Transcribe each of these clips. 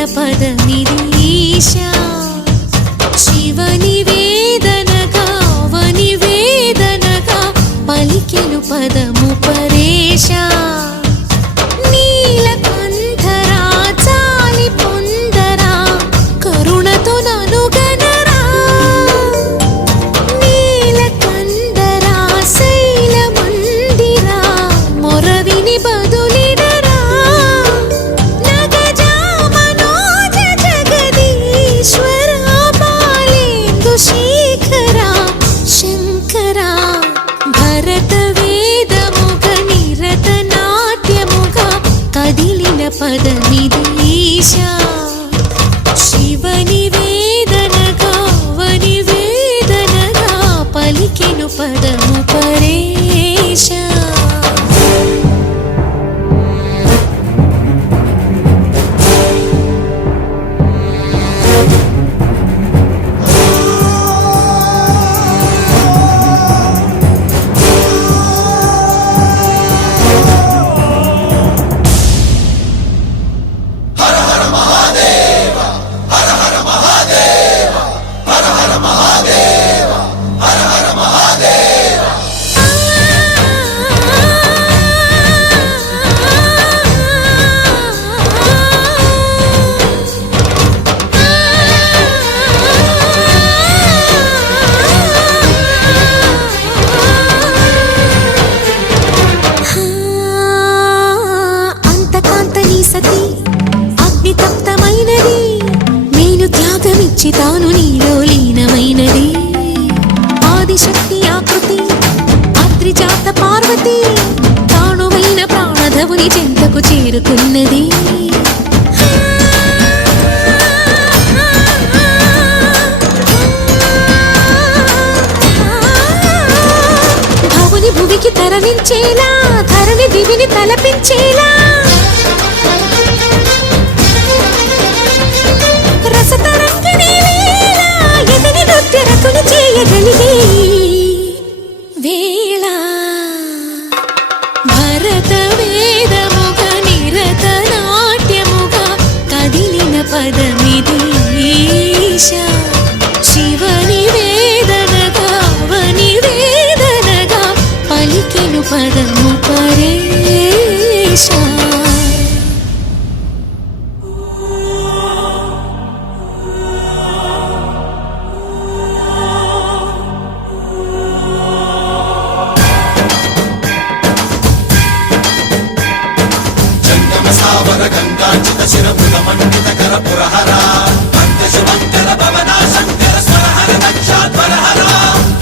కదిలిన పదమిది శివ నివేదనగా అవని పలికెను పదము పరేశా నీలకంఠరా చాలి పొందరా కరుణతో ననుగనరా నీలకందరా శైలమందిరా మొరవిని కదిలిన పదమిది ఈశా శివ నివేదనగా వని వేదనగా పలికెను పదము ప్రాణధవుని చెంతకు చేరుకున్నది. భవుని భువికి తరలించేలా ధరణి దివిని తలపించేలా. రసతరంగిణి చేయగలిగే. వే పదమిది ఈశా శివ నివేదనగా వని వేదనగా పదము పరేశా. జంగమ గంగాచిత శిరపుల మండిత కర పురహర అంతశ మంగళ భవన శంకర స్వరహర దక్షాధ్వరహర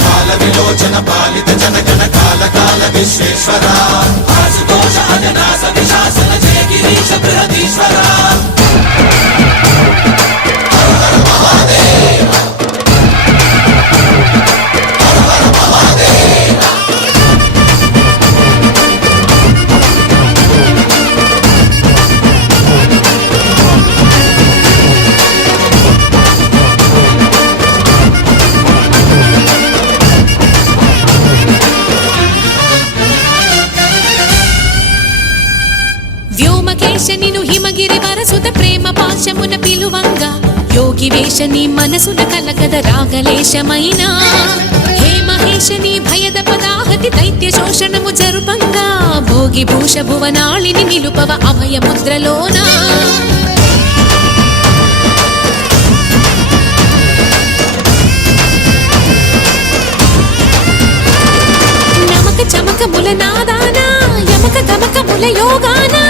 కాల విలోచన పాలిత జనగణ కాల కాల విశ్వేశ్వర ఆశుతోష అజనాస విశాసన జయ గిరీశ బృహదీశ్వరా. వేష నిను హిమగిరి వరసుత ప్రేమ పాశమున పిలువంగా. యోగి వేష నీ మనసున కలగద రాగలేశమైనా. హే మహేష నీ భయద పదాహతి దైత్య శోషణము జరుపంగా. భోగి భూష భువనాళిని నిలుపవ అభయ ముద్రలోనా నమక చమక ముల నాదానా యమక గమక ముల యోగానా.